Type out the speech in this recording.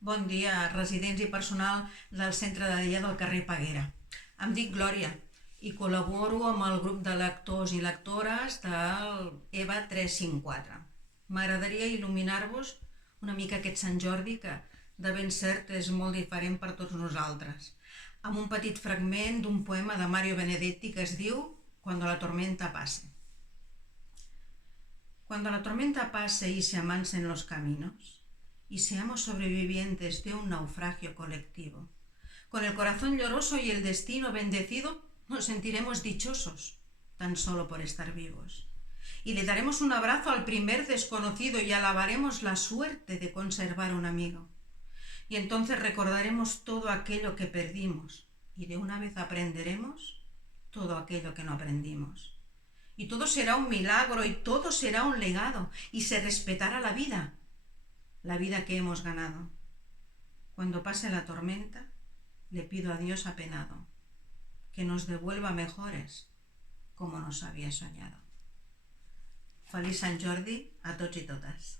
Bon dia, residents i personal del centre de dia del carrer Peguera. Em dic Glòria i col·laboro amb el grup de lectors i lectores del EVA 354. M'agradaria il·luminar-vos una mica aquest Sant Jordi, que de ben cert és molt diferent per tots nosaltres, amb un petit fragment d'un poema de Mario Benedetti que es diu Cuando la tormenta pase. Cuando la tormenta pase y se amansen los caminos, y seamos sobrevivientes de un naufragio colectivo, con el corazón lloroso y el destino bendecido, nos sentiremos dichosos, tan solo por estar vivos. Y le daremos un abrazo al primer desconocido y alabaremos la suerte de conservar un amigo. Y entonces recordaremos todo aquello que perdimos y de una vez aprenderemos todo aquello que no aprendimos. Y todo será un milagro y todo será un legado y se respetará la vida que hemos ganado. Cuando pase la tormenta, le pido a Dios apenado que nos devuelva mejores como nos había soñado. Feliç Sant Jordi a tots i totes.